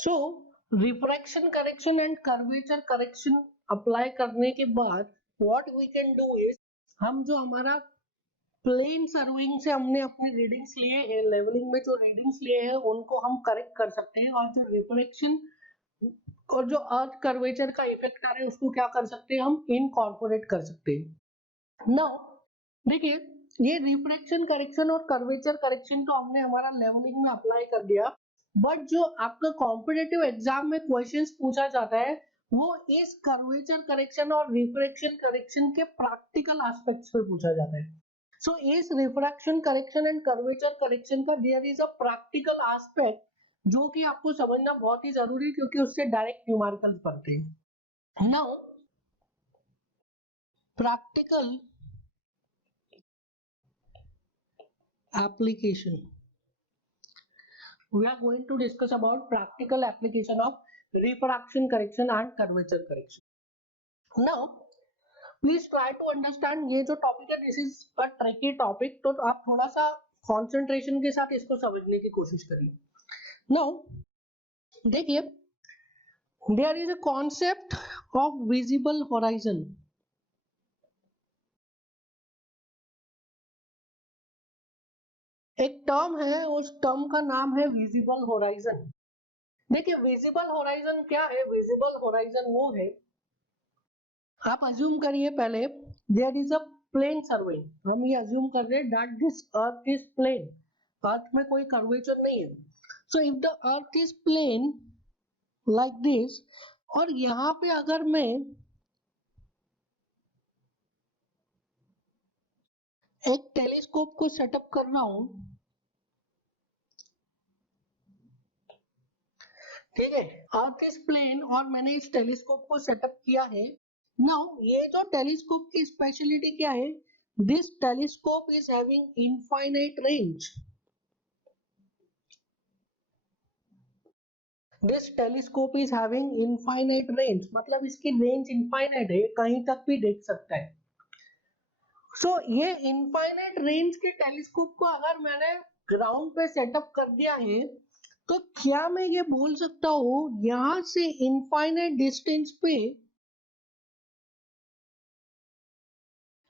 So refraction correction and curvature correction apply करने के बाद what we can do is, हम जो हमारा प्लेन सर्विंग से हमने अपने रीडिंग्स लिए हैं, लेवलिंग में जो रीडिंग्स लिए हैं उनको हम करेक्ट कर सकते हैं, और जो रिफ्रैक्शन और जो अर्थ कर्वेचर का इफेक्ट आ रहा है उसको क्या कर सकते हैं, हम इनकॉर्पोरेट कर सकते हैं। नाउ देखिए, ये रिफ्रैक्शन करेक्शन और कर्वेचर करेक्शन तो हमने हमारा लेवलिंग में अप्लाई कर दिया, बट जो आपका कॉम्पिटिटिव एग्जाम में क्वेश्चंस पूछा जाता है वो इस कर्वेचर करेक्शन और रिफ्रैक्शन करेक्शन के प्रैक्टिकल एस्पेक्ट्स पे पूछा जाता है। सो इस refraction correction and curvature correction का there is a practical aspect जो कि आपको समझना बहुत ही जरूरी है, क्योंकि उससे डायरेक्ट न्यूमेरिकल्स बनते हैं। Now practical application, we are going to discuss about practical application of refraction correction and curvature correction. Now please try to understand, ये जो टॉपिक है this is a tricky topic, तो आप थोड़ा सा कंसंट्रेशन के साथ इसको समझने की कोशिश करिए। नाउ देखिए, there is a concept of visible horizon. एक टर्म है, उस टर्म का नाम है विजिबल होराइजन। देखिए विजिबल होराइजन क्या है, विजिबल होराइजन वो है, आप अज्यूम करिए पहले there is a plane serving, हम ये अज्यूम कर रहे हैं that this earth is plane, earth में कोई कर्वेचर नहीं है। So if the earth is plane like this, और यहाँ पे अगर मैं एक टेलीस्कोप को सेटअप कर रहा हूं, ठीक है, अर्थ इज प्लेन और मैंने इस टेलीस्कोप को सेटअप किया है। नाउ ये जो टेलीस्कोप की स्पेशलिटी क्या है, this telescope is having infinite range, this telescope is having infinite range, मतलब इसकी रेंज इनफाइनाइट है, कहीं तक भी देख सकता है। सो ये इनफाइनाइट रेंज के टेलीस्कोप को अगर मैंने ग्राउंड पे सेटअप कर दिया है, तो क्या मैं ये बोल सकता हूँ यहां से इनफाइनाइट डिस्टेंस पे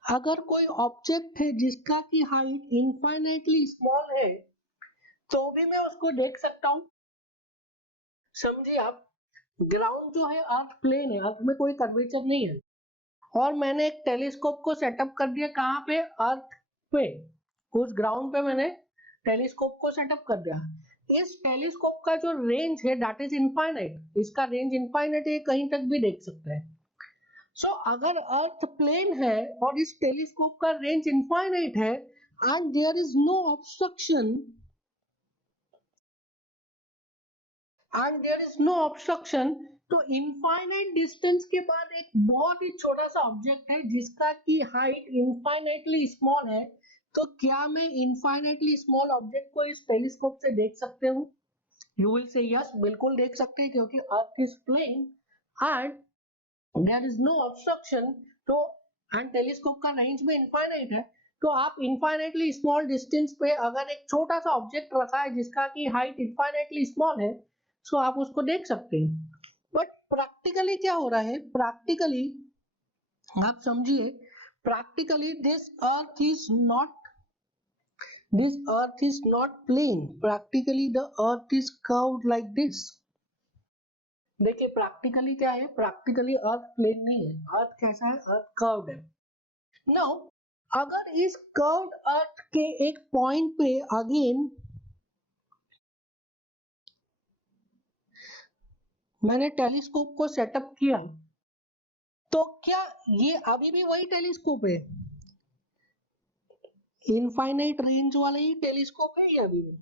अगर कोई ऑब्जेक्ट है जिसका की हाइट इनफाइनाइटली स्मॉल है तो भी मैं उसको देख सकता हूँ। समझिए आप, ग्राउंड जो है अर्थ प्लेन है, अर्थ में कोई कर्वेचर नहीं है, और मैंने एक टेलीस्कोप को सेटअप कर दिया कहाँ पे, अर्थ पे, उस ग्राउंड पे मैंने टेलीस्कोप को सेटअप कर दिया। इस टेलीस्कोप का जो रेंज है दैट इज इनफाइनाइट, इसका रेंज इनफाइनाइट है, कहीं तक भी देख सकता है। सो अगर अर्थ प्लेन है और इस टेलीस्कोप का रेंज इनफाइनाइट है and there is no obstruction, तो इनफाइनाइट डिस्टेंस के बाद एक बहुत ही छोटा सा ऑब्जेक्ट है जिसका की हाइट इनफाइनाइटली स्मॉल है, तो क्या मैं इनफाइनाइटली स्मॉल ऑब्जेक्ट को इस टेलीस्कोप से देख सकते हूँ? यू विल से यस, बिल्कुल देख सकते हैं, क्योंकि earth is plane and there is no obstruction, तो एंड टेलीस्कोप का रेंज में इनफाइनाइट है, तो आप इनफाइनाइटली स्मॉल डिस्टेंस पे अगर एक छोटा सा ऑब्जेक्ट रखा है जिसका की हाइट इनफाइनाइटली स्मॉल है, सो आप उसको देख सकते हैं। बट प्रैक्टिकली क्या हो रहा है, प्रैक्टिकली आप समझिए, practically this earth is not plane, practically the earth is curved like this. देखिए प्रैक्टिकली क्या है, प्रैक्टिकली अर्थ प्लेन नहीं है, अर्थ कैसा है, अर्थ कर्व्ड है। नाउ अगर इस कर्व्ड अर्थ के एक पॉइंट पे अगेन मैंने टेलीस्कोप को सेटअप किया, तो क्या ये अभी भी वही टेलीस्कोप है, इनफाइनाइट रेंज वाला ही टेलीस्कोप है ये अभी भी,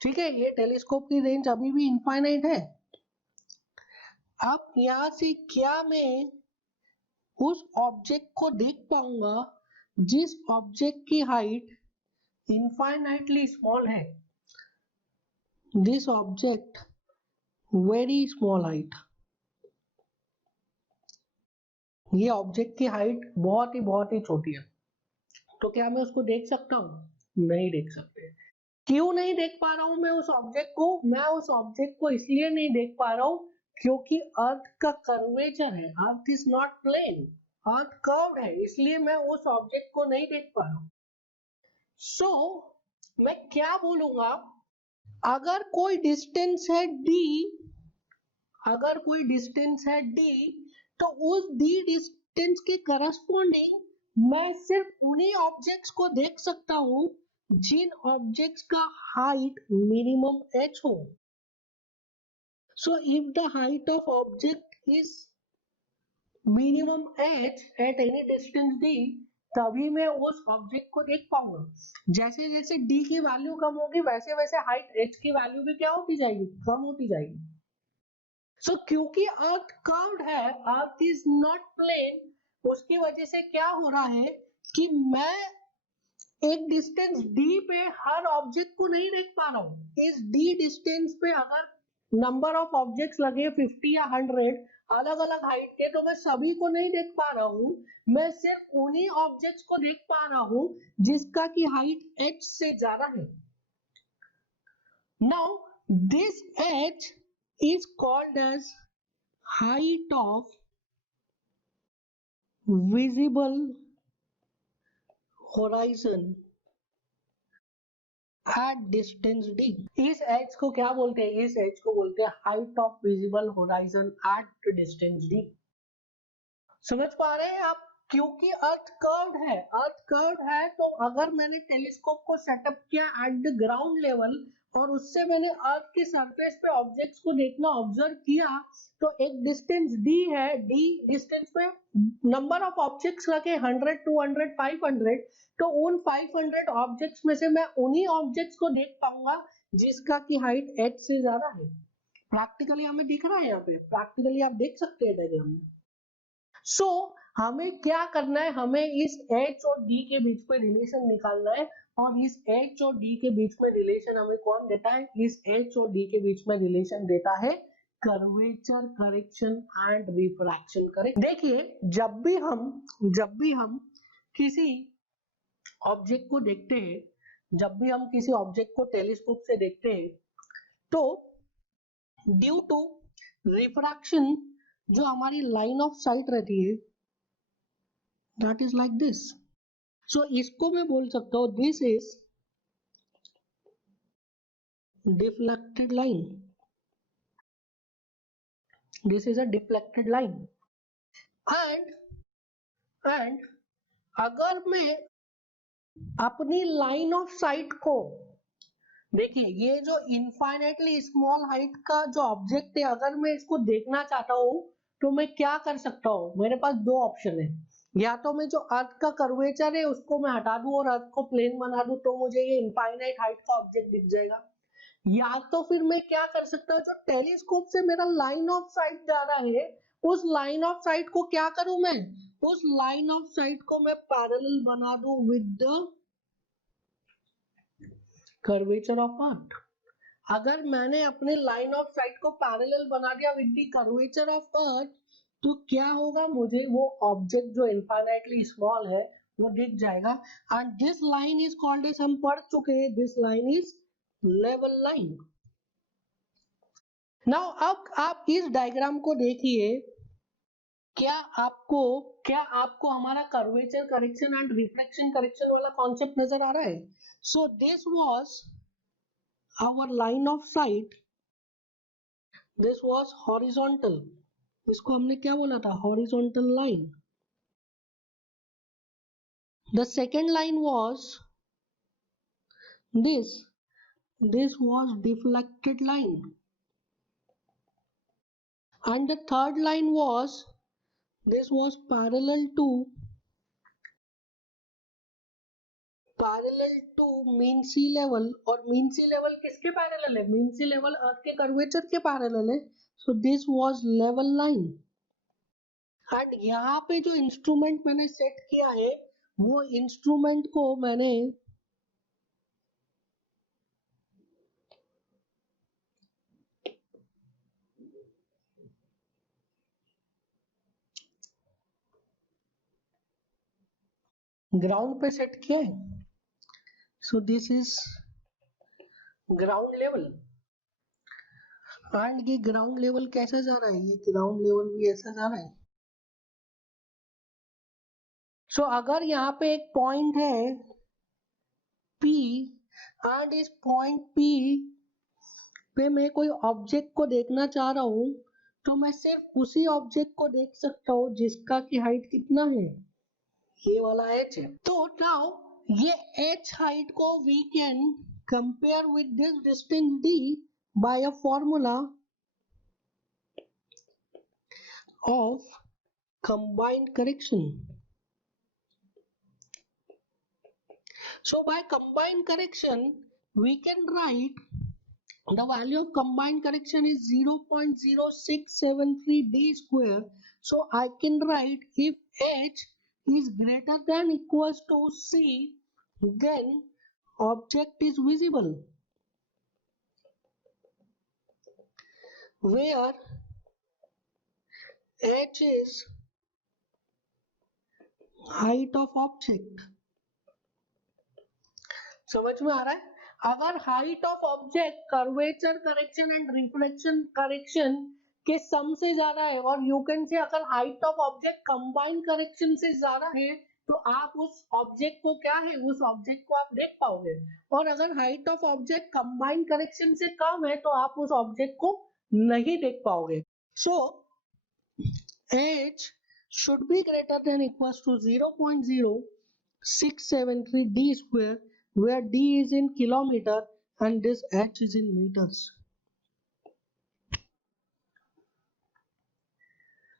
ठीक है, ये टेलीस्कोप की रेंज अभी भी इनफाइनाइट है। अब यहां से क्या मैं उस ऑब्जेक्ट को देख पाऊंगा जिस ऑब्जेक्ट की हाइट इनफाइनाइटली स्मॉल है, this object very small height, ये ऑब्जेक्ट की हाइट बहुत ही छोटी है, तो क्या मैं उसको देख सकता हूँ? नहीं देख सकते। क्यों नहीं देख पा रहा हूं मैं उस ऑब्जेक्ट को? मैं उस ऑब्जेक्ट को इसलिए नहीं देख पा रहा हूं क्योंकि अर्थ का कर्वेचर है, earth is not plane, earth curved है, इसलिए मैं उस ऑब्जेक्ट को नहीं देख पा रहा हूं। सो मैं क्या बोलूंगा, अगर कोई डिस्टेंस है d, अगर कोई डिस्टेंस है d, तो उस d डिस्टेंस के करस्पॉन्डिंग मैं सिर्फ उन्हीं ऑब्जेक्ट्स को देख सकता हूं जिन ऑब्जेक्ट्स का हाइट मिनिमम h हो। So if the height of object is minimum h at any distance d, तभी मैं उस ऑब्जेक्ट को देख पाऊंगा। जैसे जैसे d की वैल्यू कम होगी वैसे वैसे हाइट h की वैल्यू भी क्या होती जाएगी, कम होती जाएगी। सो क्योंकि अर्थ कर्व्ड है, अर्थ इज नॉट प्लेन, उसकी वजह से क्या हो रहा है कि मैं एक डिस्टेंस d पे हर ऑब्जेक्ट को नहीं देख पा रहा हूं। इस d डिस्टेंस पे अगर नंबर ऑफ ऑब्जेक्ट्स लगे 50 या 100 अलग अलग हाइट के, तो मैं सभी को नहीं देख पा रहा हूं, मैं सिर्फ उन्हीं ऑब्जेक्ट्स को देख पा रहा हूं जिसका की हाइट h से ज्यादा है। Now this h is called as height of visible horizon at distance d। इस एज को क्या बोलते हैं? इस एज को बोलते हैं height of visible horizon at distance d। समझ पा रहे हैं आप? क्योंकि अर्थ कर्व्ड है, अर्थ कर्व्ड है, तो अगर मैंने टेलीस्कोप को सेटअप किया एट द ग्राउंड लेवल और उससे मैंने अर्थ के सरफेस पे ऑब्जेक्ट्स को देखना ऑब्जर्व किया, तो एक डिस्टेंस d है, d डिस्टेंस पे नंबर ऑफ ऑब्जेक्ट्स लगे 100, 200, 500, तो उन 500 ऑब्जेक्ट्स में से मैं उन्हीं ऑब्जेक्ट्स को देख पाऊंगा जिसका की हाइट h से ज्यादा है। प्रैक्टिकली हमें दिख रहा है, यहाँ पे प्रैक्टिकली आप देख सकते हैं डायग्राम में। सो हमें क्या करना है, हमें इस h और d के बीच में रिलेशन निकालना है, और इस h और d के बीच में रिलेशन हमें कौन देता है? इस h और d के बीच में रिलेशन देता है curvature correction and refraction correction. देखिए जब भी हम किसी ऑब्जेक्ट को देखते हैं, जब भी हम किसी ऑब्जेक्ट को टेलीस्कोप से देखते हैं, तो ड्यू टू रिफ्रैक्शन जो हमारी लाइन ऑफ साइट रहती है, दैट इज लाइक दिस। सो इसको मैं बोल सकता हूं this is deflected line, this is a deflected line. And अगर मैं अपनी लाइन ऑफ साइट को, देखिए ये जो इनफाइनाइटली स्मॉल हाइट का जो ऑब्जेक्ट है, अगर मैं इसको देखना चाहता हूं तो मैं क्या कर सकता हूं? मेरे पास दो ऑप्शन है, या तो मैं जो अर्थ का कर्वेचर है उसको मैं हटा दूं और अर्थ को प्लेन बना दूं, तो मुझे ये इनफाइनाइट हाइट का ऑब्जेक्ट दिख जाएगा। या तो फिर मैं क्या कर सकता हूँ, जो टेलीस्कोप से मेरा लाइन ऑफ साइट जा रहा है, उस लाइन ऑफ साइट को क्या करूं मैं, उस लाइन ऑफ साइट को मैं पैरेलल बना दूं with the curvature of earth. अगर मैंने अपने लाइन ऑफ साइट को पैरेलल बना दिया with the curvature of earth, तो क्या होगा, मुझे वो ऑब्जेक्ट जो इनफाइनाइटली स्मॉल है वो दिख जाएगा। And this line is called as, हम पढ़ चुके हैं, this line is level line. Now अब आप इस डायग्राम को देखिए, क्या आपको हमारा curvature correction and reflection correction वाला कॉन्सेप्ट नजर आ रहा है? So this was our line of sight, this was horizontal, इसको हमने क्या बोला था? Horizontal line. The second line was this was deflected line, and the third line was, this was parallel to mean sea level. और mean sea level किसके parallel है? Mean sea level earth के curvature के parallel है। So this was level line. And यहाँ पे जो instrument मैंने सेट किया है, वो इंस्ट्रूमेंट को मैंने ग्राउंड पे सेट किया है। So this is ground level. And ये ग्राउंड लेवल कैसा जा रहा है, ये ग्राउंड लेवल भी ऐसा जा रहा है। सो अगर यहाँ पे एक पॉइंट है P एंड इस पॉइंट P पे मैं कोई ऑब्जेक्ट को देखना चाह रहा हूँ, तो मैं सिर्फ उसी ऑब्जेक्ट को देख सकता हूँ जिसका की हाइट कितना है, ये वाला h है। तो नाउ ये h हाइट को we can compare with this distance d by a formula of combined correction. So by combined correction, we can write the value of combined correction is 0.0673 d square. So I can write if h is greater than equals to c, then object is visible. Where h is height of object. समझ में आ रहा है? अगर height of object curvature correction and reflection correction के सम से ज्यादा है, और यू कैन से अगर height of object combined correction से ज्यादा है, तो आप उस ऑब्जेक्ट को क्या है, उस ऑब्जेक्ट को आप देख पाओगे। और अगर height of object combined correction से कम है, तो आप उस ऑब्जेक्ट को नहीं देख पाओगे। सो h should be greater than equals to 0.0673 d square, where d is in kilometer and this h is in meters.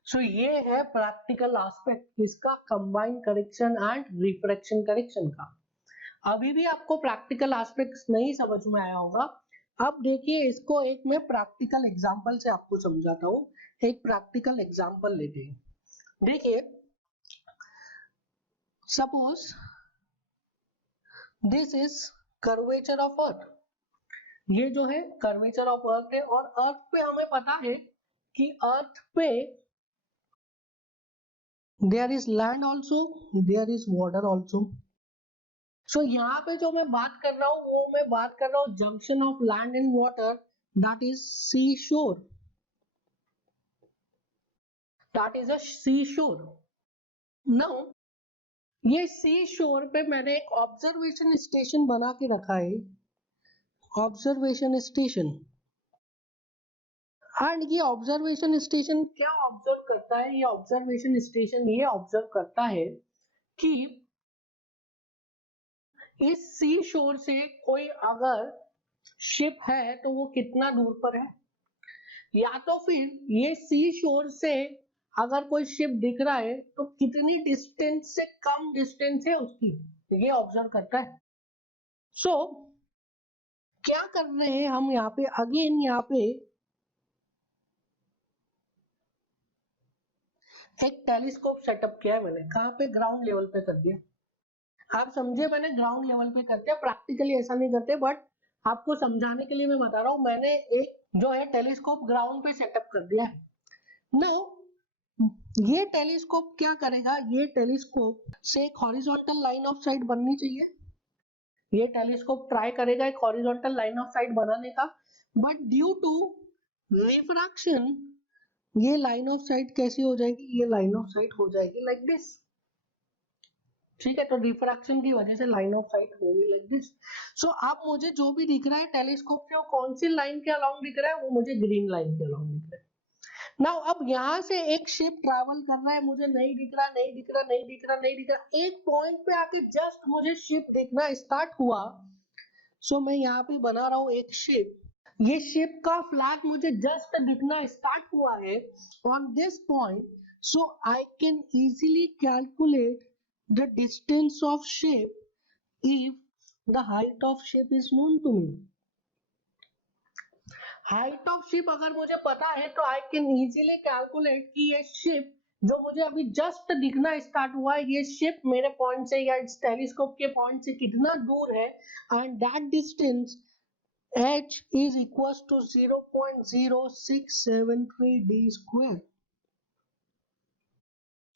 So ये है प्रैक्टिकल एस्पेक्ट इसका combined correction and refraction correction का। अभी भी आपको प्रैक्टिकल एस्पेक्ट्स नहीं समझ में आया होगा। अब देखिए इसको एक मैं प्रैक्टिकल एग्जांपल से आपको समझाता हूँ। एक प्रैक्टिकल एग्जांपल लेते हैं। देखिए suppose this is curvature of earth. ये जो है कर्वेचर ऑफ अर्थ है, और अर्थ पे हमें पता है कि अर्थ पे there is land also, there is water also. So यहाँ पे जो मैं बात कर रहा हूँ, वो मैं बात कर रहा हूँ junction of land and water, that is sea shore, that is a sea शोर। नाउ ये सी शोर पे मैंने एक ऑब्जर्वेशन स्टेशन बना के रखा है, ऑब्जर्वेशन स्टेशन। एंड ये ऑब्जर्वेशन स्टेशन क्या ऑब्जर्व करता है, ये ऑब्जर्वेशन स्टेशन ये ऑब्जर्व करता है कि इस सी शोर से कोई अगर शिप है तो वो कितना दूर पर है, या तो फिर ये सी शोर से अगर कोई शिप दिख रहा है तो कितनी डिस्टेंस से कम डिस्टेंस है उसकी, ये ऑब्जर्व करता है। सो क्या कर रहे हैं हम यहाँ पे, अगेन यहाँ पे एक टेलीस्कोप सेटअप किया है मैंने, कहाँ पे, ग्राउंड लेवल पे कर दिया। आप समझे, मैंने ग्राउंड लेवल पे करते हैं, प्रैक्टिकली ऐसा नहीं करते, बट आपको समझाने के लिए मैं बता रहा हूँ। मैंने एक जो है टेलीस्कोप ग्राउंड पे सेटअप कर दिया है। नाउ ये टेलीस्कोप क्या करेगा, ये टेलीस्कोप से एक हॉरिजॉन्टल लाइन ऑफ साइट बननी चाहिए। ये टेलीस्कोप ट्राई करेगा एक हॉरिजॉन्टल लाइन ऑफ साइट बनाने का, बट ड्यू टू रिफ्रैक्शन ये लाइन ऑफ साइट कैसी हो जाएगी, ये लाइन ऑफ साइट हो जाएगी लाइक दिस। ठीक है, तो डिफ्रैक्शन की वजह से लाइन ऑफ साइट होगी लाइक दिस। सो अब मुझे जो भी दिख रहा है टेलीस्कोप से, वो कौन सी लाइन के अलोंग दिख रहा है, वो मुझे ग्रीन लाइन के अलोंग दिख रहा है। नाउ अब यहाँ से एक शिप ट्रैवल कर रहा है, मुझे नहीं दिख रहा, नहीं दिख रहा, नहीं दिख रहा, नहीं दिख रहा, एक पॉइंट पे आके जस्ट मुझे शिप दिखना स्टार्ट हुआ। सो मैं यहाँ पे बना रहा हूँ एक शिप, ये शिप का फ्लैग मुझे जस्ट दिखना स्टार्ट हुआ है on this point. So I can easily calculate the distance of ship if the height of ship is known to me. height of ship अगर मुझे पता है तो I can easily calculate कि ये ship जो मुझे अभी जस्ट दिखना स्टार्ट हुआ है, ये शिप मेरे पॉइंट से या इस टेलीस्कोप के पॉइंट से कितना दूर है, and that distance h is equals to 0.0673 d square.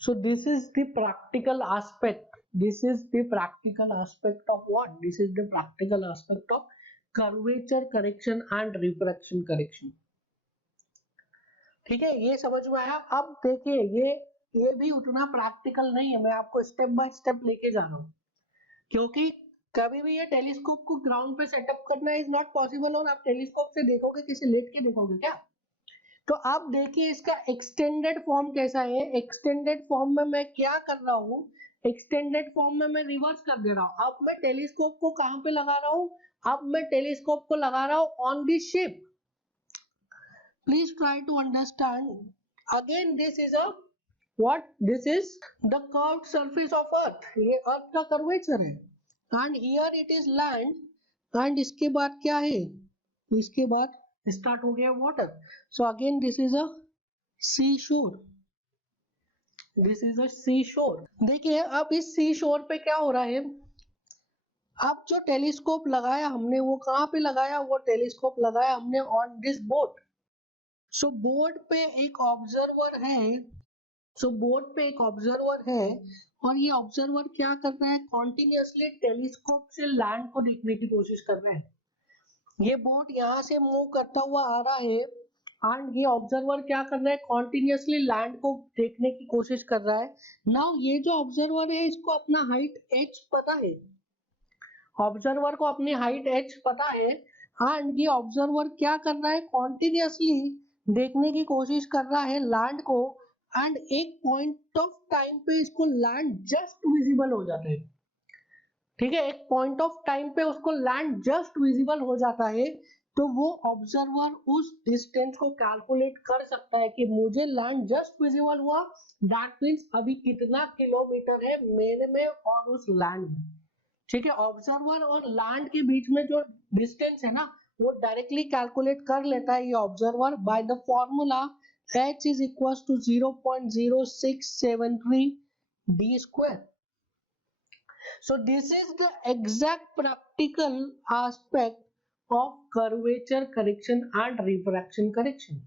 So this is the practical aspect. This is the practical aspect of what? This is the practical aspect of curvature correction and refraction correction. ठीक है, ये समझ में आया। अब देखिए ये भी उतना प्रैक्टिकल नहीं है, मैं आपको स्टेप बाय स्टेप लेके जा रहा हूँ, क्योंकि कभी भी ये टेलीस्कोप को ग्राउंड पे सेटअप करना इज नॉट पॉसिबल। और आप टेलीस्कोप से देखोगे, किसी लेट के देखोगे क्या? तो आप देखिए इसका एक्सटेंडेड फॉर्म कैसा है। एक्सटेंडेड फॉर्म में मैं क्या कर रहा हूँ, एक्सटेंडेड फॉर्म में मैं रिवर्स कर दे रहा हूँ। अब मैं टेलीस्कोप को कहां पे लगा रहा हूँ? अब मैं टेलीस्कोप को लगा रहा हूँ on the ship. Please try to understand. Again this is a what, this is the curved surface of earth. ये अर्थ का कर्वेचर है and here it is land. And इसके बाद क्या है, इसके बाद स्टार्ट हो गया water. So again this is a sea shore, this is a sea शोर। देखिए अब इस सी शोर पे क्या हो रहा है, अब जो टेलीस्कोप लगाया हमने वो कहाँ पे लगाया, वो टेलीस्कोप लगाया हमने on this boat. So board पे एक ऑब्जर्वर है, सो बोर्ड पे एक ऑब्जर्वर है और ये ऑब्जर्वर क्या कर रहा है, कॉन्टिन्यूसली टेलीस्कोप से लैंड को देखने की कोशिश कर रहा है। ये बोट यहाँ से मूव करता हुआ आ रहा है एंड ये ऑब्जर्वर क्या कर रहा है, कॉन्टिन्यूसली लैंड को देखने की कोशिश कर रहा है। नाउ ये जो ऑब्जर्वर है इसको अपना हाइट h पता है, ऑब्जर्वर को अपनी हाइट h पता है एंड ये ऑब्जर्वर क्या कर रहा है, कॉन्टिन्यूसली देखने की कोशिश कर रहा है लैंड को। एंड एक पॉइंट ऑफ टाइम पे इसको लैंड जस्ट विजिबल हो जाता है। ठीक है, एक पॉइंट ऑफ टाइम पे उसको लैंड जस्ट विजिबल हो जाता है। तो वो ऑब्जर्वर उस डिस्टेंस को कैलकुलेट कर सकता है कि मुझे लैंड जस्ट विजिबल हुआ, दैट मींस अभी कितना किलोमीटर है मेरे में और उस लैंड में। ठीक है, ऑब्जर्वर और लैंड के बीच में जो डिस्टेंस है ना, वो डायरेक्टली कैलकुलेट कर लेता है ये observer by the formula h is equals to 0.0673 d square. So this is the exact practical aspect of curvature correction and refraction correction.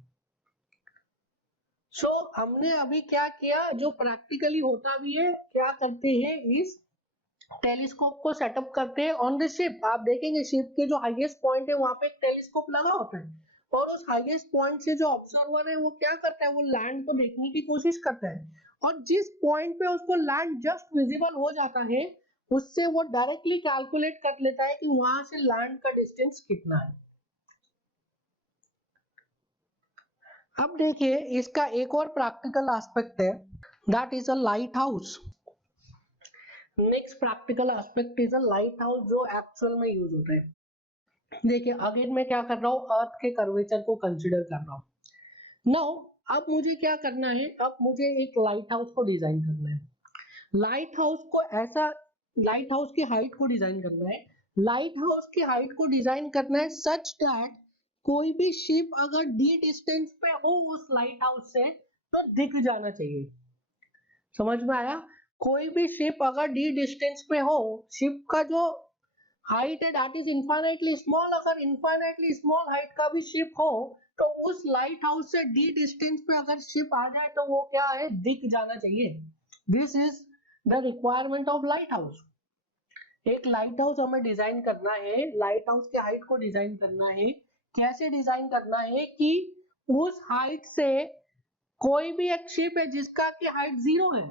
So हमने अभी क्या किया, जो प्रैक्टिकली होता भी है, क्या करते हैं इस टेलीस्कोप को सेटअप करते हैं ऑन द शिप। आप देखेंगे शिप के जो हाईएस्ट पॉइंट है वहां पे एक टेलीस्कोप लगा होता है और उस हाईएस्ट पॉइंट से जो ऑब्जर्वर है वो क्या करता है, वो लैंड को देखने की कोशिश करता है और जिस पॉइंट पे उसको लैंड जस्ट विजिबल हो जाता है उससे वो डायरेक्टली कैलकुलेट कर लेता है कि वहां से लैंड का डिस्टेंस कितना है। अब देखिए इसका एक और प्रैक्टिकल एस्पेक्ट है, that is a light house. Next practical aspect is a light house जो एक्चुअल में यूज होता है। देखिए अगेन मैं क्या कर रहा हूँ, अर्थ के कर्वेचर को कंसीडर कर रहा हूँ। नाउ अब मुझे क्या करना है, अब मुझे एक लाइट हाउस को डिजाइन करना है। लाइट हाउस को ऐसा, लाइट हाउस की हाइट को डिजाइन करना है। लाइट हाउस की हाइट को डिजाइन करना है सच दैट कोई भी शिप अगर डी डिस्टेंस पे हो उस लाइट हाउस से तो दिख जाना चाहिए। समझ में आया? कोई भी शिप अगर डी डिस्टेंस पे हो, शिप का जो हाइट है दैट इज इनफाइनाइटली स्मॉल, अगर इनफाइनाइटली स्मॉल हाइट का भी शिप हो तो उस लाइट हाउस से डी डिस्टेंस पे अगर शिप आ जाए तो वो क्या है, दिख जाना चाहिए। This is the requirement of light house. एक लाइट हाउस हमें डिजाइन करना है, लाइट हाउस की हाइट को डिजाइन करना है। कैसे डिजाइन करना है कि उस हाइट से कोई भी एक शिप है जिसका की हाइट 0 है,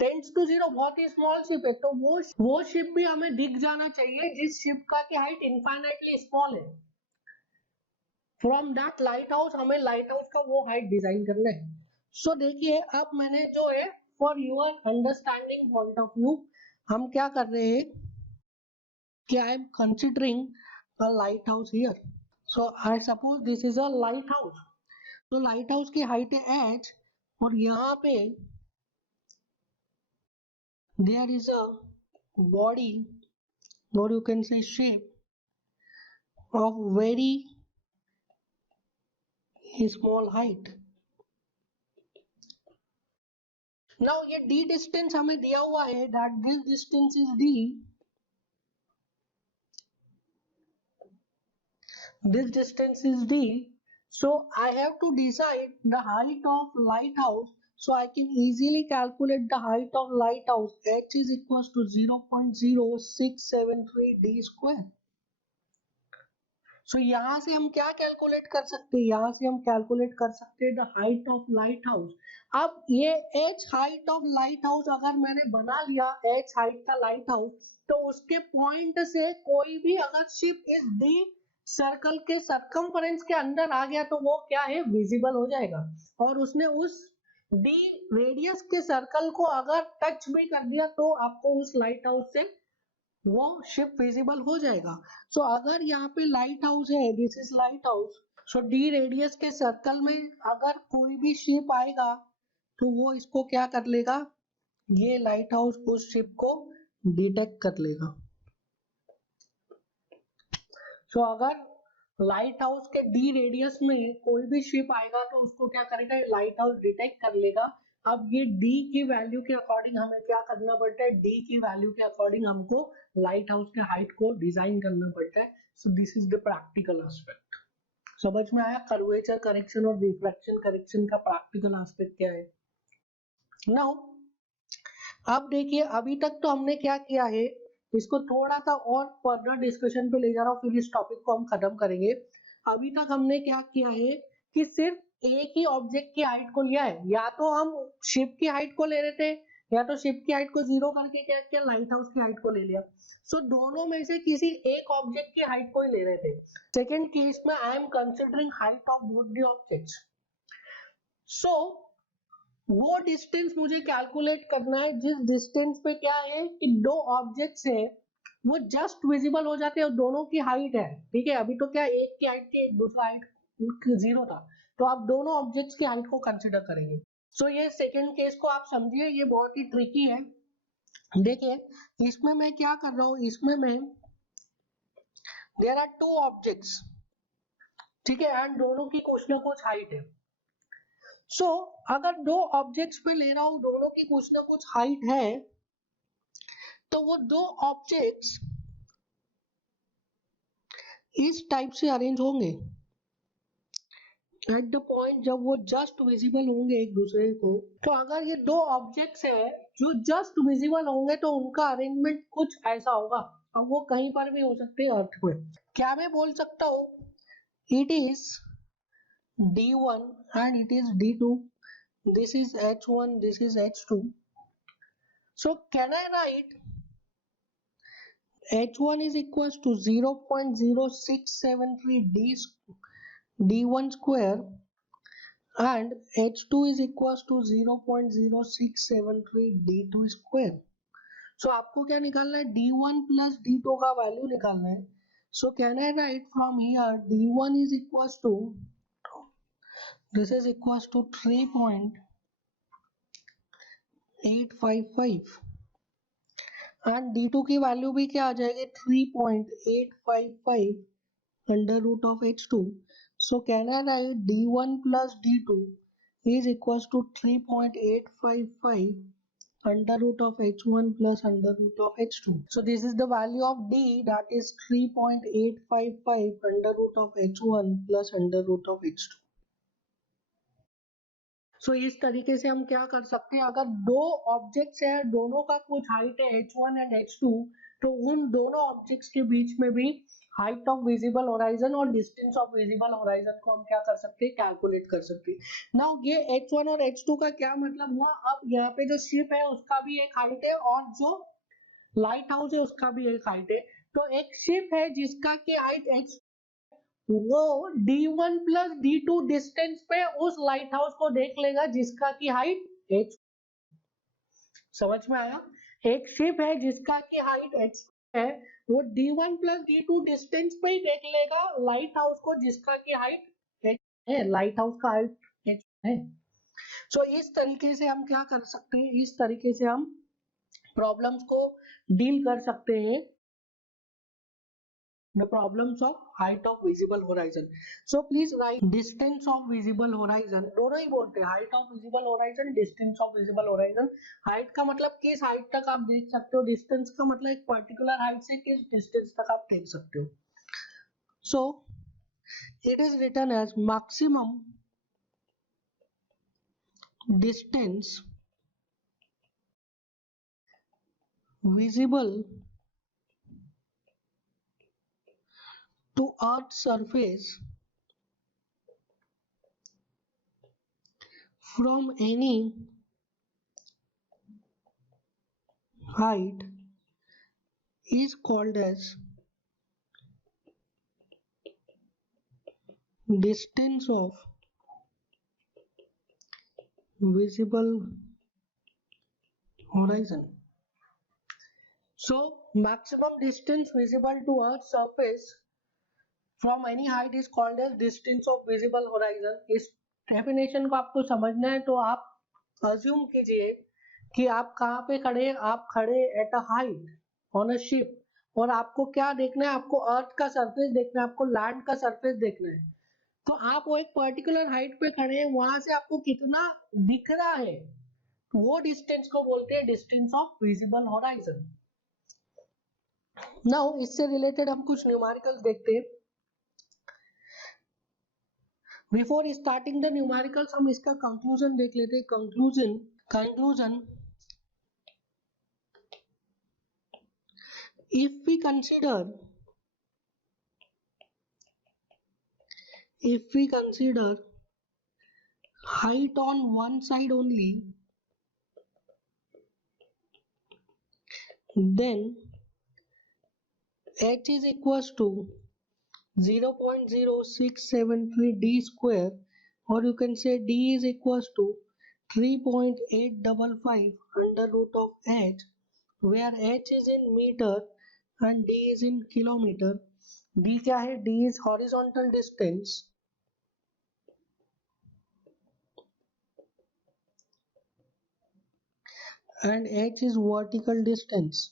टेंड्स टू 0, बहुत ही स्मॉल शिप है, तो वो शिप भी हमें दिख जाना चाहिए जिस शिप का की हाइट इनफाइनाइटली स्मॉल है। फ्रॉम दैट लाइट हाउस हमें लाइट हाउस का वो हाइट डिजाइन करना है। सो देखिए अब मैंने जो है, for your understanding point of view हम क्या कर रहे हैं कि आई am considering a light house here. So I suppose this is a light house. तो लाइट हाउस की हाइट है h और यहाँ पे there is a body or you can say shape of very small height. now ये d distance हमें दिया हुआ है, that this distance is d, this distance is d. So I have to decide the height of lighthouse, so I can easily calculate the height of lighthouse. H is equals to 0.0673 d square. सो यहाँ से हम क्या calculate कर सकते हैं, यहाँ से हम कैलकुलेट कर सकते हैं the height of light house. अब ये H height of light house अगर मैंने बना लिया एच हाइट का लाइट हाउस, तो उसके पॉइंट से कोई भी अगर शिप इस डी सर्कल के सर्कमफरेंस के अंदर आ गया तो वो क्या है, विजिबल हो जाएगा। और उसने उस डी रेडियस के सर्कल को अगर टच भी कर दिया तो आपको उस लाइट हाउस से वो शिप विजिबल हो जाएगा। सो अगर यहाँ पे लाइट हाउस है, this is light house, so D radius के सर्कल में अगर कोई भी शिप आएगा तो वो इसको क्या कर लेगा, ये लाइट हाउस उस शिप को डिटेक्ट कर लेगा। सो अगर लाइट हाउस के डी रेडियस में कोई भी शिप आएगा तो उसको क्या करेगा, लाइट हाउस डिटेक्ट कर लेगा। अब ये डी की वैल्यू के अकॉर्डिंग हमें क्या करना पड़ता है, डी की वैल्यू के अकॉर्डिंग हमको लाइट हाउस के हाइट को डिजाइन करना पड़ता है। So this is the practical aspect. समझ में आया कर्वेचर करेक्शन और रिफ्रैक्शन करेक्शन का प्रैक्टिकल एस्पेक्ट क्या है। नाउ अब देखिए, अभी तक तो हमने क्या किया है, इसको थोड़ा सा और फर्दर डिस्कशन पे ले जा रहा हूँ, फिर इस टॉपिक को हम खत्म करेंगे। अभी तक हमने क्या किया है कि सिर्फ एक ही ऑब्जेक्ट की हाइट को लिया है, या तो हम शिप की हाइट को ले रहे थे, या तो शिप की हाइट को जीरो करके क्या किया, लाइट हाउस की हाइट को ले लिया। सो दोनों में से किसी एक ऑब्जेक्ट की हाइट को ही ले रहे थे। सेकेंड केस में I am considering height of both the objects. So वो डिस्टेंस मुझे कैलकुलेट करना है जिस डिस्टेंस पे क्या है कि दो ऑब्जेक्ट्स है वो जस्ट विजिबल हो जाते हैं और दोनों की हाइट है, ठीक है। अभी तो क्या एक की हाइट थी, एक दूसरा हाइट जीरो था, तो आप दोनों ऑब्जेक्ट्स की हाइट को कंसिडर करेंगे। सो ये सेकेंड केस को आप समझिए, ये बहुत ही ट्रिकी है। देखिए इसमें मैं क्या कर रहा हूँ, इसमें मैं देयर आर टू ऑब्जेक्ट्स, ठीक है, एंड दोनों की कुछ ना कुछ हाइट है। सो अगर दो ऑब्जेक्ट्स पे ले रहा हूं, दोनों की कुछ ना कुछ हाइट है, तो वो दो ऑब्जेक्ट्स इस टाइप से अरेंज होंगे एट द पॉइंट जब वो जस्ट विजिबल होंगे एक दूसरे को। तो अगर ये दो ऑब्जेक्ट्स है जो जस्ट विजिबल होंगे तो उनका अरेंजमेंट कुछ ऐसा होगा। अब वो कहीं पर भी हो सकते हैं अर्थ में। क्या मैं बोल सकता हूँ, it is D1 and it is D2, this is H1, this is H2. So can I write H1 is equals to 0.0673 D1 square and H2 is equals to 0.0673 D2 square. So आपको क्या निकालना है, D1 plus D2 का value निकालना है। So can I write from here D1 is equals to, this is equals to 3.855 and D2 की value भी क्या आ जाएगी, 3.855 under root of H2। So can I write D1 plus D2 is equals to 3.855 under root of H1 plus under root of H2. So this is the value of D, that is 3.855 under root of H1 plus under root of H2. सो इस तरीके से हम क्या कर सकते हैं, अगर दो ऑब्जेक्ट्स है दोनों का कुछ हाइट है H1 एंड H2, तो उन दोनों ऑब्जेक्ट्स के बीच में भी हाइट ऑफ विजिबल होराइजन और डिस्टेंस ऑफ विजिबल होराइजन को हम क्या कर सकते हैं, कैलकुलेट कर सकते हैं। नाउ ये H1 और H2 का क्या मतलब हुआ, अब यहाँ पे जो शिप है उसका भी एक हाइट है और जो लाइट हाउस है उसका भी एक हाइट है। तो एक शिप है जिसका की हाइट H, वो D1 प्लस D2 डिस्टेंस पे उस लाइट हाउस को देख लेगा जिसका की हाइट H। समझ में आया, एक शिप है जिसका की हाइट H है, वो D1 प्लस D2 डिस्टेंस पे ही देख लेगा लाइट हाउस को जिसका की हाइट H है, लाइट हाउस का हाइट H है। सो इस तरीके से हम क्या कर सकते हैं, इस तरीके से हम प्रॉब्लम्स को डील कर सकते हैं, the problems of height of visible horizon. So please write distance of visible horizon, दोनों ही बोलते हैं height of visible horizon, distance of visible horizon। height का मतलब किस height तक आप देख सकते हो, distance का मतलब एक particular height से किस distance तक आप देख सकते हो। So it is written as maximum distance visible to Earth's surface from any height is called as distance of visible horizon. So maximum distance visible to Earth's surface from any height is called as distance of visible horizon. इस definition को आपको समझना है तो आप assume कीजिए कि आप कहाँ पे खड़े हैं, आप खड़े at a height on a ship और आपको क्या देखना है, आपको अर्थ का सरफेस देखना है, आपको लैंड का सरफेस देखना है। तो आप वो एक पर्टिकुलर हाइट पे खड़े हैं, वहां से आपको कितना दिख रहा है, वो डिस्टेंस को बोलते हैं distance of visible horizon. Now इससे रिलेटेड हम कुछ न्यूमेरिकल्स देखते हैं। बिफोर स्टार्टिंग द न्यूमेरिकल्स हम इसका कंक्लूजन देख लेते हैं। Conclusion if we consider height on one side only, then h is equals to 0.0673 d square, or you can say d is equals to 3.855 under root of h, where h is in meter and d is in kilometer. d क्या है? d is horizontal distance and h is vertical distance.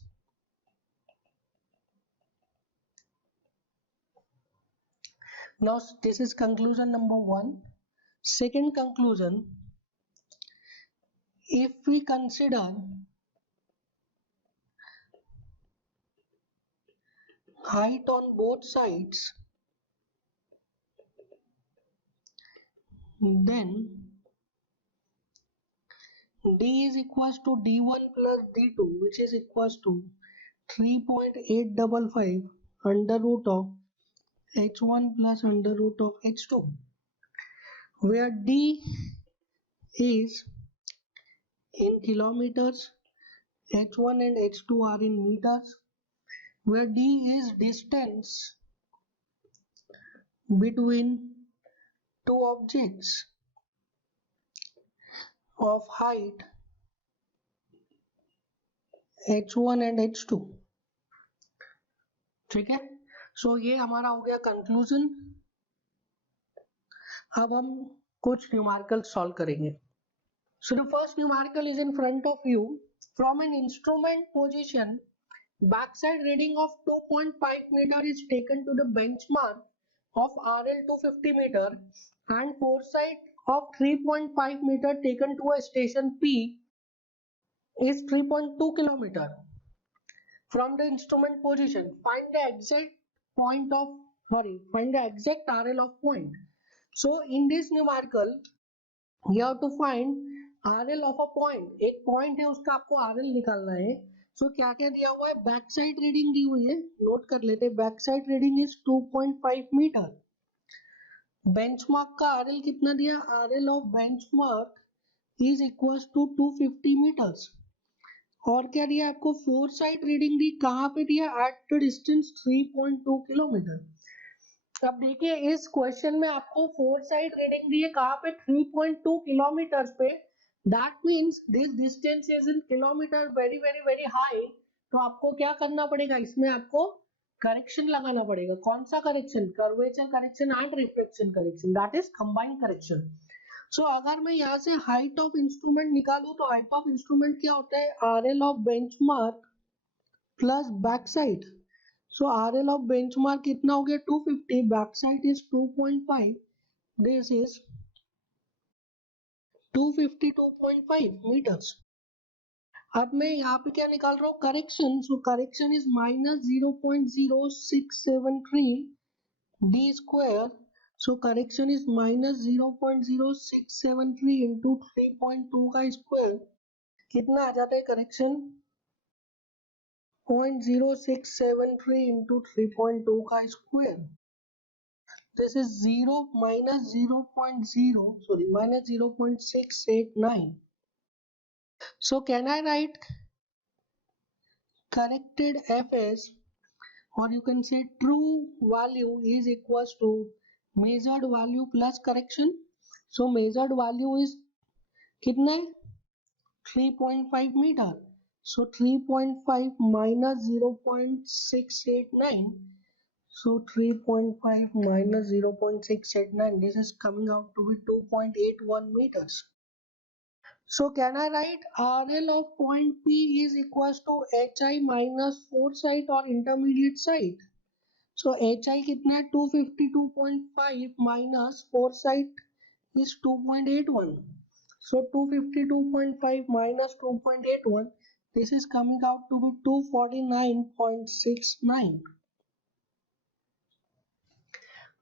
Now this is conclusion number 1. Second conclusion, if we consider height on both sides, then d is equals to d1 plus d2, which is equals to 3.855 under root of h1 plus under root of h2, where d is in kilometers, h1 and h2 are in meters, where d is distance between two objects of height h1 and h2. ठीक है, सो ये हमारा हो गया conclusion. अब हम कुछ numerical solve करेंगे। So the first numerical is in front of you. From an instrument position, backside reading of 2.5 meter is taken to the benchmark of RL 250 meter and foresight of 3.5 meter taken to a station P is 3.2 kilometer. From the instrument position, find the exact RL of point. So in this numerical, you have to find RL of a point. एक point है, उसका आपको RL निकालना है। सो क्या क्या दिया हुआ है? बैक साइड रीडिंग दी हुई है, नोट कर लेते हैं। Back side reading is 2.5 metre. Benchmark का आरएल कितना दिया? RL of benchmark is equals to 250 metres. और क्या दिया आपको? फोर साइड रीडिंग दी। कहाँ पे दिया? At the distance 3.2 kilometre. अब देखिए इस क्वेश्चन में आपको फोर साइड रीडिंग दी है कहाँ पे? 3.2 किलोमीटर पे। That means this distance is in kilometer, very high. तो आपको क्या करना पड़ेगा? इसमें आपको करेक्शन लगाना पड़ेगा। कौन सा correction? Curvature correction and reflection correction, that is combined correction. So अगर मैं यहाँ से हाइट ऑफ इंस्ट्रूमेंट निकालूं तो हाइट ऑफ इंस्ट्रूमेंट क्या होता है? RL of benchmark plus back side. So RL of benchmark कितना हो गया? 250, back side is 2.5, this is 252.5 meters. अब मैं यहाँ पे क्या निकाल रहा हूँ? Correction. So correction is -0.0673 d square. So correction is -0.0673 into 3.2 का स्क्वायर। कितना आ जाता है करेक्शन? 0.0673 इंटू 3.2 का square. this is 0 minus 0.689. So can I write corrected f as, or you can say true value is equals to measured value plus correction. So measured value is कितना है 3.5 meter. So 3.5 minus 0.689. So 3.5 minus 0.689, this is coming out to be 2.81 meters. So can I write RL of point P is equals to HI minus foresight or intermediate site. So HI कितना है 252.5 minus foresight is 2.81. So 252.5 minus 2.81, this is coming out to be 249.69.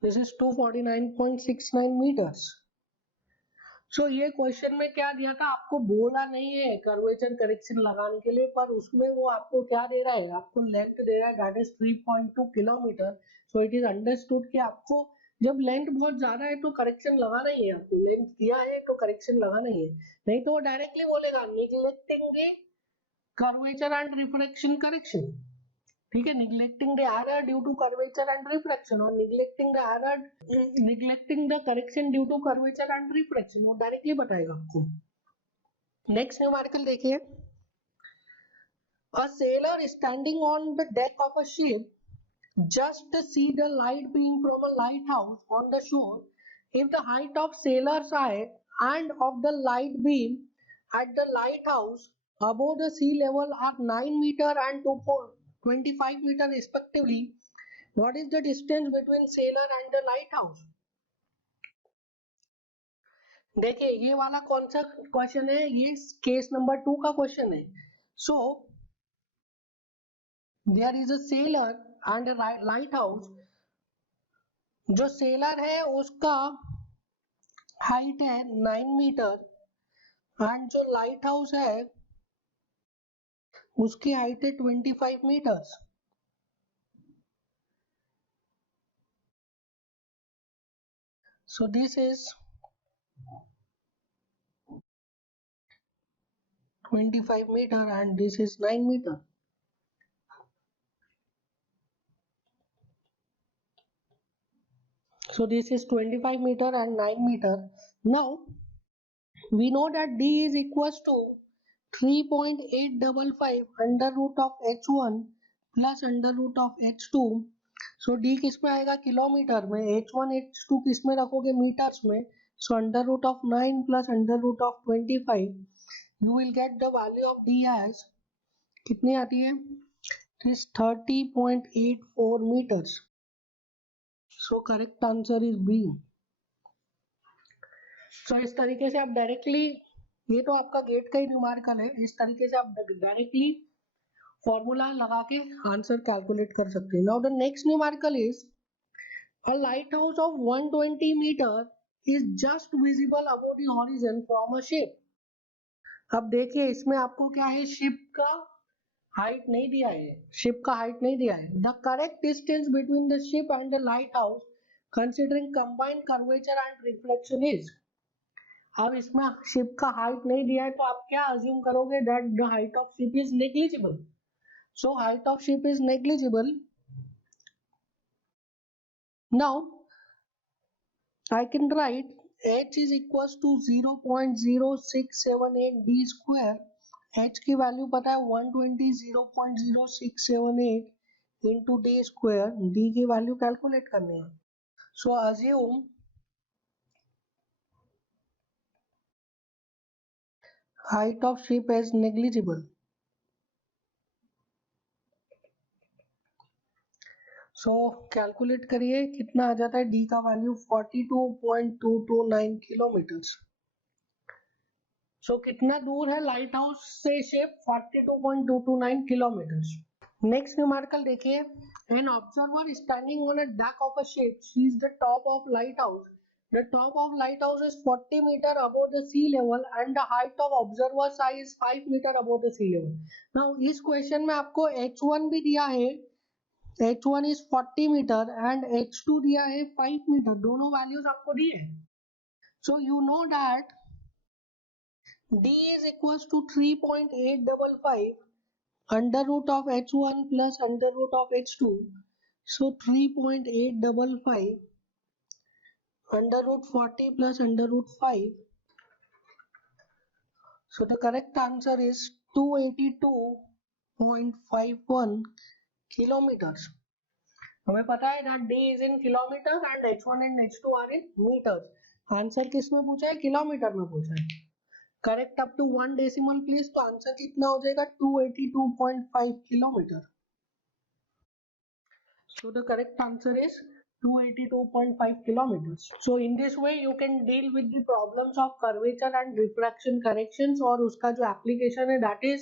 This is 249.69 meters. So ये question में क्या दिया था, आपको बोला नहीं है कर्वेचर करेक्शन लगाने के लिए, पर उसमें वो आपको क्या दे रहा है, आपको लेंथ दे रहा है that is 3.2 kilometre. So it is understood कि आपको जब लेंथ बहुत ज्यादा है तो करेक्शन लगाना ही है, आपको लेंथ दिया है तो करेक्शन लगाना ही है, नहीं तो वो डायरेक्टली बोलेगा neglecting the curvature and refraction correction. ठीक है, neglecting the error due to curvature and refraction और neglecting the correction due to curvature and refraction, वो डायरेक्टली बताएगा आपको. नेक्स्ट न्यूमेरिकल देखिए. A sailor standing on the deck of a ship just see the light beam from a lighthouse on the shore. If the height of sailor's eye and of the light beam at the lighthouse above the sea level are 9 meter and 25 meter respectively, what is the distance between sailor and the lighthouse? देखिए ये वाला कौन सा question है, ये case number 2 का question है. So there is a sailor and a lighthouse. जो सेलर है उसका हाइट है 9 मीटर एंड जो लाइट हाउस है उसकी हाइट है 25 metres. So this is 25 meter and this is 9 meter. So this is 25 meter and 9 meter. Now we know that D is equals to 3.855 under root of h1 plus under root of h2. So D किस में आएगा kilometre में, h1 h2 किस में रखोगे metres में. So under root of 9 plus under root of 25, you will get the value of D as कितनी आती है, it is 30.84 meters. So correct answer is B. So इस तरीके से आप डायरेक्टली, ये तो आपका गेट का ही न्यूमेरिकल है, इस तरीके से आप डायरेक्टली फॉर्मूला लगा के आंसर कैलकुलेट कर सकते हैं. Now the next numerical is a light house of 120 metre is just visible above the horizon from a ship. अब देखिए इसमें आपको क्या है, शिप का हाइट नहीं दिया है, शिप का हाइट नहीं दिया है. The correct distance between the ship and the light house considering combined curvature and reflection is. अब इसमें शिप का हाइट नहीं दिया है तो आप क्या अज्यूम करोगे, that the height of ship is negligible. So height of ship is negligible. Now I can write h is equals to 0.0678 d square. h की वैल्यू पता है 120 0.0678 into d square. d की वैल्यू कैलकुलेट करनी है. So assume height of ship as negligible. So calculate करिए कितना आ जाता है, d का वैल्यू 42.229 किलोमीटर्स. सो कितना दूर है लाइट हाउस से शिप, 42.229 किलोमीटर्स. नेक्स्ट न्यूमेरिकल देखिए. An observer standing on a deck of a ship sees the top of light house. The top of light house is 40 metre above the sea level and the height of observer size is 5 metre above the sea level. Now इस question में आपको h1 भी दिया है H1 is 40 metre and H2 दिया है 5 metre, दोनों values आपको दिए। So you know that D is equals to 3.855 under root of H1 plus under root of H2. So 3.855 under root 40 plus under root 5. So the correct answer is 282.51 kilometers. हमें पता है that D is in kilometers and H1 and H2 are in meters. Answer किस में पूछा है? Kilometre में पूछा है। Correct up to 1 decimal place, तो आंसर कितना हो जाएगा? 282.5 kilometre. So the correct answer is 282.5 kilometers. So in this way you can deal with the problems of curvature and refraction corrections, और उसका जो application है that is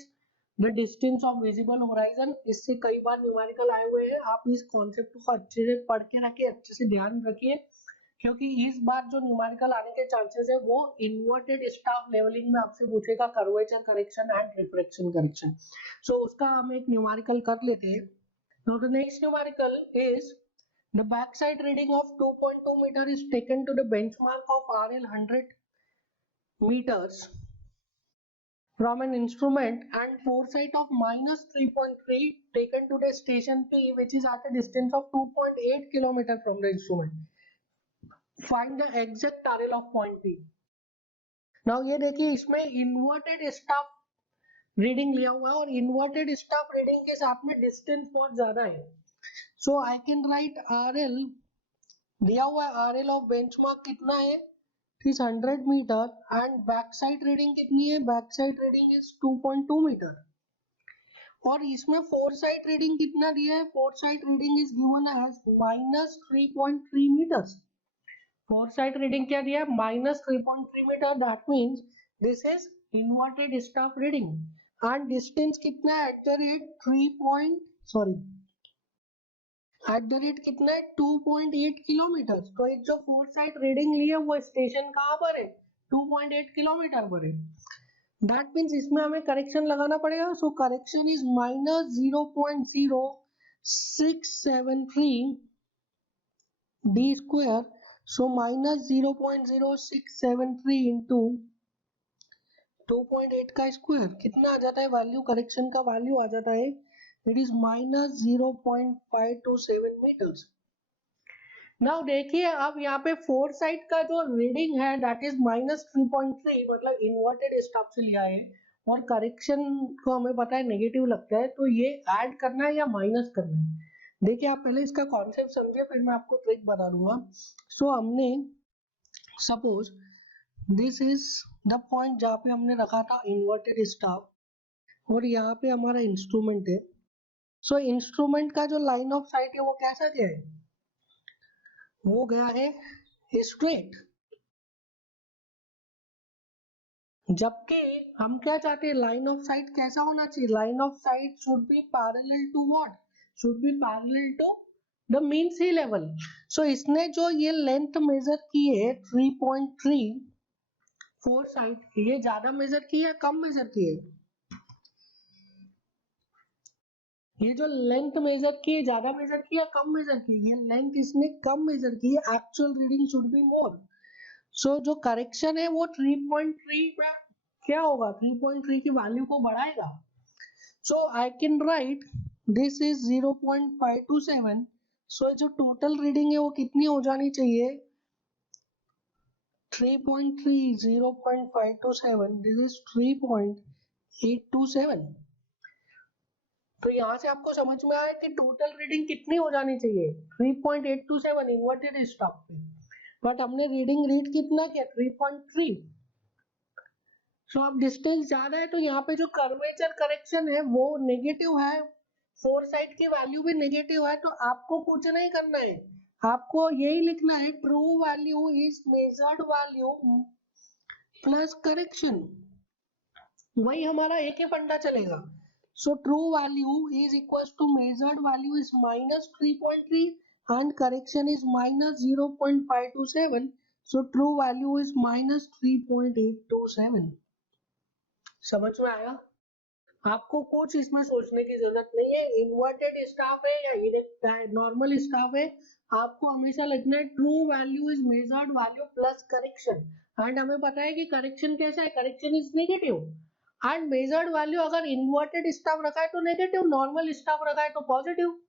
the distance of visible horizon। इससे कई बार numerical आए हुए हैं, आप इस कॉन्सेप्ट को अच्छे से पढ़ के रखिए, अच्छे से ध्यान रखिए, क्योंकि इस बार जो न्यूमेरिकल आने के चांसेस है वो इन्वर्टेड स्टाफ लेवलिंग में आपसे पूछेगा, curvature correction and refraction correction. So उसका हम एक न्यूमेरिकल कर लेते हैं। Now the next numerical is the backside reading of 2.2 meter is taken to the benchmark of RL 100 meters from an instrument and foresight of minus 3.3 taken to the station P, which is at a distance of 2.8 km from the instrument. Find the exact RL of point P. Now ये देखिए, इसमें inverted staff reading लिया हुआ है और inverted staff reading के साथ में डिस्टेंस बहुत ज्यादा है। So I can write RL, दिया हुआ है RL ऑफ बेंचमार्क कितना है? It is 100 metre and back side reading कितनी है? Back side reading is 2.2 metre, और इसमें फोर साइड रीडिंग कितना दिया है? Fore side reading is given as minus 3.3 metre. Fore side reading क्या दिया है? Minus 3.3 metre. That means this is inverted staff reading and distance कितना है? एट द रेट कितना है? 2.8 किलोमीटर। तो एक जो फोर साइड रीडिंग ली है वो स्टेशन कहाँ पर है? 2.8 किलोमीटर पर है। दैट मीन्स इसमें हमें करेक्शन लगाना पड़ेगा। So correction is minus 0.0673 d square. So minus 0.0673 into 2.8 का स्क्वायर कितना आ जाता है? वैल्यू, करेक्शन का वैल्यू आ जाता है, it is minus 0.527 metres. Now देखिए, अब यहाँ पे फोर साइड का जो रीडिंग है दैट इज माइनस 3.3, मतलब इन्वर्टेड स्टाफ से लिया है, और करेक्शन को हमें पता है नेगेटिव लगता है, तो ये ऐड करना है या माइनस करना है? देखिए, आप पहले इसका कॉन्सेप्ट समझिए, फिर मैं आपको ट्रिक बता दूंगा। सो हमने suppose this is the point जहाँ पे हमने रखा था इन्वर्टेड स्टाफ, और यहाँ पे हमारा इंस्ट्रूमेंट है। सो इंस्ट्रूमेंट का जो लाइन ऑफ साइट है वो कैसा गया है? वो गया है स्ट्रेट, जबकि हम क्या चाहते हैं? लाइन ऑफ साइट कैसा होना चाहिए? Line of sight should be parallel to what? Should be parallel to the mean sea level. So इसने जो ये लेंथ मेजर की है 3.3 फोर साइड, ये ज्यादा मेजर की है कम मेजर की है? ये जो लेंथ मेजर की है ज्यादा मेजर की या कम मेजर की? ये लेंथ इसने कम मेजर की है, actual reading should be more. So जो करेक्शन है वो 3.3 में क्या होगा? 3.3 की वैल्यू को बढ़ाएगा। So I can write this is 0.527। So जो टोटल रीडिंग है वो कितनी हो जानी चाहिए? 3.3 0.527, दिस इज 3.827। तो यहाँ से आपको समझ में आया कि टोटल रीडिंग कितनी हो जानी चाहिए? 3.827 इन्वर्टेड स्टाफ पे, बट हमने रीडिंग रीड कितना किया? 3.3। सो अब डिस्टेंस ज्यादा है तो यहाँ पे जो कर्वेचर करेक्शन है वो नेगेटिव है, फोर साइड की वैल्यू भी नेगेटिव है, तो आपको कुछ नहीं करना है, आपको यही लिखना है true value is measured value plus correction. वही हमारा एक ही फंडा चलेगा। So true value is equals to measured value is minus 3.3 and correction is minus 0.527. So true value is minus 3.827. समझ में आया? आपको कुछ इसमें सोचने की जरूरत नहीं है, इन्वर्टेड स्टाफ है या नॉर्मल स्टाफ है, आपको हमेशा लिखना है true value is measured value plus correction. And हमें पता है कि करेक्शन कैसा है, correction is negative. And measured value अगर इन्वर्टेड स्टाफ रखा है तो नेगेटिव, नॉर्मल स्टाफ रखा है तो पॉजिटिव।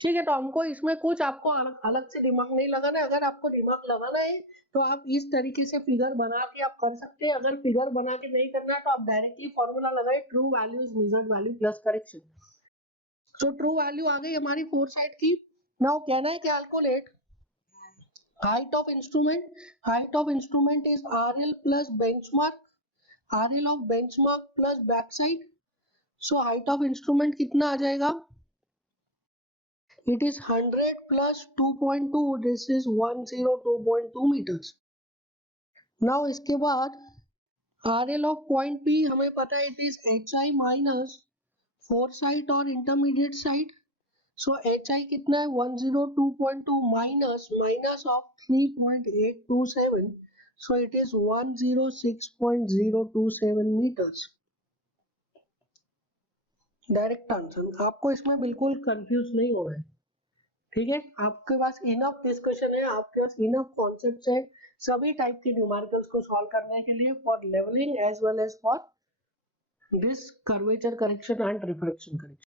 ठीक है, तो हमको इसमें कुछ आपको अलग से दिमाग नहीं लगाना है। अगर आपको दिमाग लगाना है तो आप इस तरीके से फिगर बना के आप कर सकते हैं। अगर फिगर बना के नहीं करना है तो आप डायरेक्टली फॉर्मूला लगाए true value is measured value plus correction. तो ट्रू वैल्यू आ गई हमारी 4 साइड की। नाउ कहना है calculate height of instrument. Height of instrument is RL plus benchmark, RL of benchmark plus back side. So height of instrument कितना आ जाएगा, it is 100 plus 2.2, this is 102.2 meters. now इसके बाद RL of point P हमें पता है it is HI minus foresight और intermediate side. so HI कितना है 102.2 minus of 3.827, so it is 106.027 meters. Direct answer. आपको इसमें बिल्कुल कंफ्यूज नहीं होना है, ठीक है। आपके पास इनफ डिस्कशन है, आपके पास इनफ कॉन्सेप्ट्स है सभी टाइप के न्यूमेरिकल्स को सॉल्व करने के लिए, for levelling as well as for this curvature correction and refraction correction.